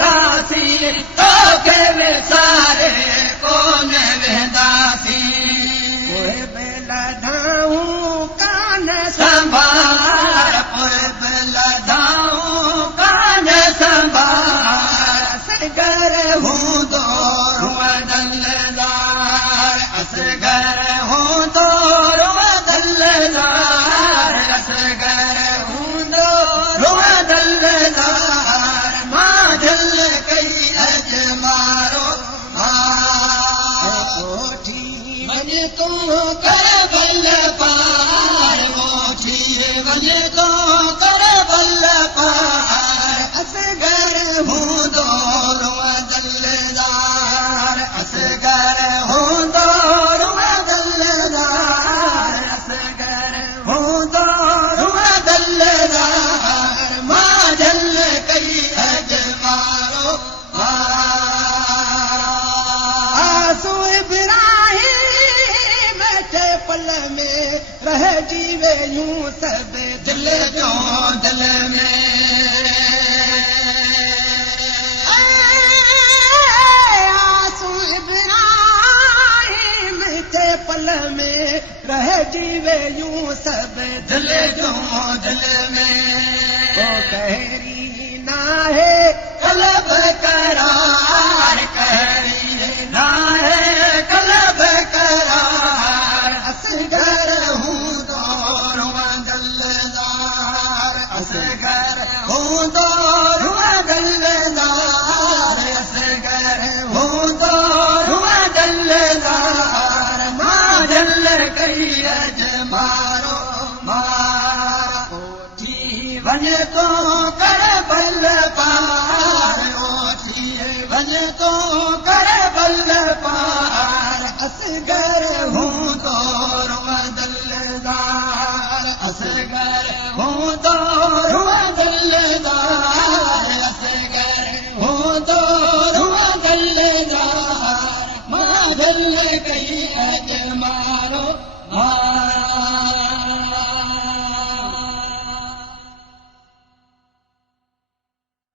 दास वेंदासीं तोखे विसारे कोन वेंदासीं पोइ बि लधाऊं कान संभाल पोइ बि लधाऊं कान संभाल असगर हूंदो दलदार असगर हूंदो दलदार असगर हूंदो दलदार मां दिल कई अज मारो कोठी वञे तूं कर बल पार कोठी वञे तूं कर बल पार असगर हूंदो दलदार असगर हूंदो दलदार असगर हूंदो दलदार मां दिल कई अज मारो आंसू इब्राहिम जे पल में रहिजी वियूं सद दिल जो दिल में आंसू इब्राहिम जे पल में रहिजी वियूं सद दिल जो दिल में को कहरी नाहे कलब करार कहरी नाहे कलब करार असगर हूंदो दलदार असगर हूंदो दलदार असगर हूंदो दलदार मां दिल कई अज मारो कोठी वञे तो कर बल पार कोठी वञे तो कर बल पार असगर हूंदो दलदार असगर हूंदो दलदार असगर हूंदो दलदार मां दिल कई अज मारो